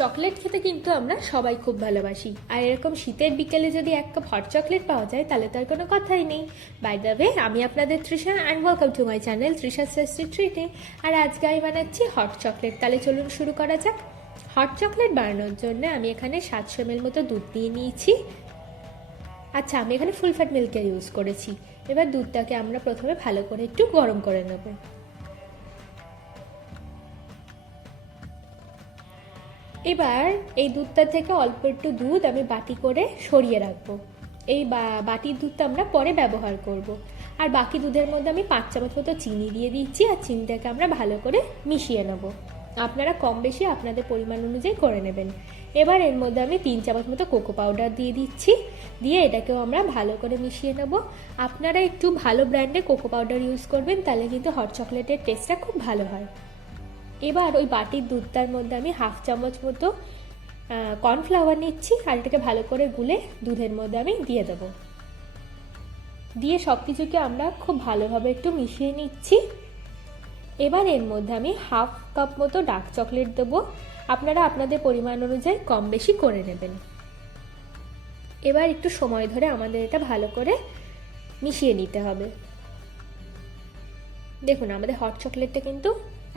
Chocolate খেতে কিন্তু আমরা সবাই খুব ভালোবাসি, আর এরকম শীতের বিকেলে যদি এক কাপ হট চকলেট পাওয়া যায় তাহলে তার কোনো কথাই নেই। বাই দ্য ওয়ে, আমি আপনাদের Trisha and welcome to my channel Trisha tasty ট্রিটে। আর আজকে আমি বানাচ্ছি হট চকলেট। তাহলে চলুন শুরু করা যাক। হট চকলেট বানানোর জন্য আমি এখানে 700 ml মতো দুধ নিয়ে নিয়েছি। আচ্ছা, আমি এখানে ফুল ফ্যাট মিল্কের ইউজ করেছি। এবার দুধটাকে আমরা প্রথমে ভালো করে একটু গরম করে নেব। এবার এই দুধটা থেকে অল্প একটু দুধ আমি বাটি করে সরিয়ে রাখবো। এই বাটির দুধটা আমরা পরে ব্যবহার করব। আর বাকি দুধের মধ্যে আমি 5 চামচ মতো চিনি দিয়ে দিচ্ছি, আর চিনিটাকে আমরা ভালো করে মিশিয়ে নেব। আপনারা কম বেশি আপনাদের পরিমাণ অনুযায়ী করে নেবেন। এবার এর মধ্যে আমি 3 চামচ মতো কোকো পাউডার দিয়ে দিচ্ছি, দিয়ে এটাকেও আমরা ভালো করে মিশিয়ে নেব। আপনারা একটু ভালো ব্র্যান্ডের কোকো পাউডার ইউজ করবেন, তাহলে কিন্তু হট চকলেটের টেস্টটা খুব ভালো হয়। এবার ওই বাটির দুধটার মধ্যে আমি 1/2 চামচ মতো কর্নফ্লাওয়ার নিচ্ছি, আর এটাকে ভালো করে গুলে দুধের মধ্যে আমি দিয়ে দেবো। দিয়ে সব কিছুকে আমরা খুব ভালোভাবে একটু মিশিয়ে নিচ্ছি। এবার এর মধ্যে আমি 1/2 কাপ মতো ডার্ক চকলেট দেবো। আপনারা আপনাদের পরিমাণ অনুযায়ী কম বেশি করে নেবেন। এবার একটু সময় ধরে আমাদের এটা ভালো করে মিশিয়ে নিতে হবে। দেখুন, আমাদের হট চকলেটটা কিন্তু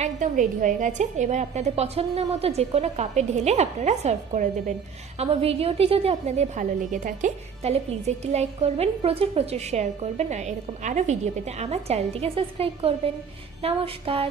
একদম রেডি হয়ে গেছে। এবার আপনাদের পছন্দ মতো যে কোনো কাপে ঢেলে আপনারা সার্ভ করে দেবেন। আমার ভিডিওটি যদি আপনাদের ভালো লেগে থাকে তাহলে প্লিজ একটি লাইক করবেন, প্রচুর প্রচুর শেয়ার করবেন, আর এরকম আরও ভিডিও পেতে আমার চ্যানেলটিকে সাবস্ক্রাইব করবেন। নমস্কার।